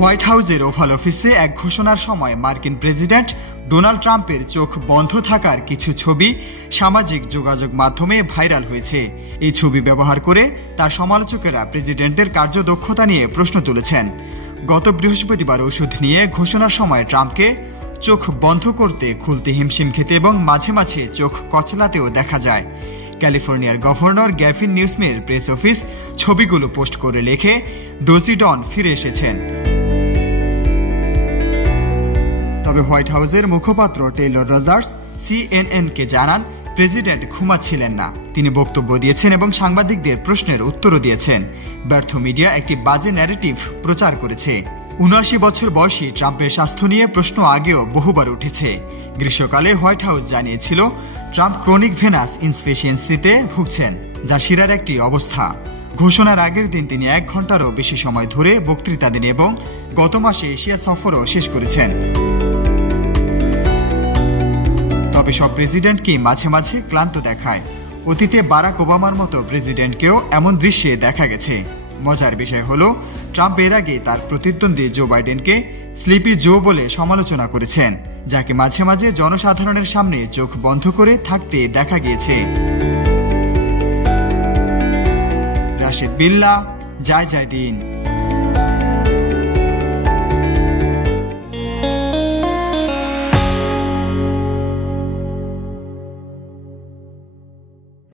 White হাউসের oval অফিসে এক ঘোষণার সময় মার্কিন প্রেসিডেন্ট ডোনাল্ড ট্রাম্পের চোখ বন্ধ থাকার কিছু ছবি সামাজিক যোগাযোগ মাধ্যমে ভাইরাল হয়েছে। এই ছবি ব্যবহার করে তার সমালোচকেরা প্রেসিডেন্টের কার্যদক্ষতা নিয়ে প্রশ্ন তুলেছেন। গত বৃহস্পতিবার ওষুধ নিয়ে ঘোষণার সময় ট্রাম্পকে চোখ বন্ধ করতে খুলতে হিমশিম খেতে এবং মাঝে মাঝে চোখ কচলাতেও দেখা যায়। ক্যালিফোর্নিয়ার গভর্নর গ্যাভিন নিউসমের প্রেস অফিস ছবিগুলো পোস্ট করে লেখে, ডোজি ডন ফিরে এসেছেন। তবে হোয়াইট হাউসের মুখপাত্র টেইলর রজার্স CNN-কে জানান, প্রেসিডেন্ট ঘুমাচ্ছিলেন না। তিনি বক্তব্য দিয়েছেন এবং সাংবাদিকদের প্রশ্নের উত্তরও দিয়েছেন। ব্যর্থ মিডিয়া একটি বাজে ন্যারেটিভ প্রচার করেছে। ৭৯ বছর বয়সী ট্রাম্পের স্বাস্থ্য নিয়ে প্রশ্ন আগেও বহুবার উঠেছে। গ্রীষ্মকালে হোয়াইট হাউস জানিয়েছিল ট্রাম্প ক্রনিক ভেনাস ইনসফিসিয়েন্সিতে ভুগছেন, যা শিরার একটি অবস্থা। ঘোষণার আগের দিন তিনি ১ ঘন্টারও বেশি সময় ধরে বক্তৃতা দেন এবং গত মাসে এশিয়া সফরও শেষ করেছেন। তবে সব প্রেসিডেন্টকেই মাঝে মাঝে ক্লান্ত দেখায়। অতীতে বারাক ওবামার মতো প্রেসিডেন্টকেও এমন দৃশ্যে দেখা গেছে। মজার বিষয় হলো, ট্রাম্প এর আগে তার প্রতিদ্বন্দ্বী জো বাইডেনকে স্লিপি জো বলে সমালোচনা করেছেন, যাকে মাঝে মাঝে জনসাধারণের সামনে চোখ বন্ধ করে থাকতে দেখা গিয়েছে। রাশেদ বিল্লাহ, জয় জয় দিন।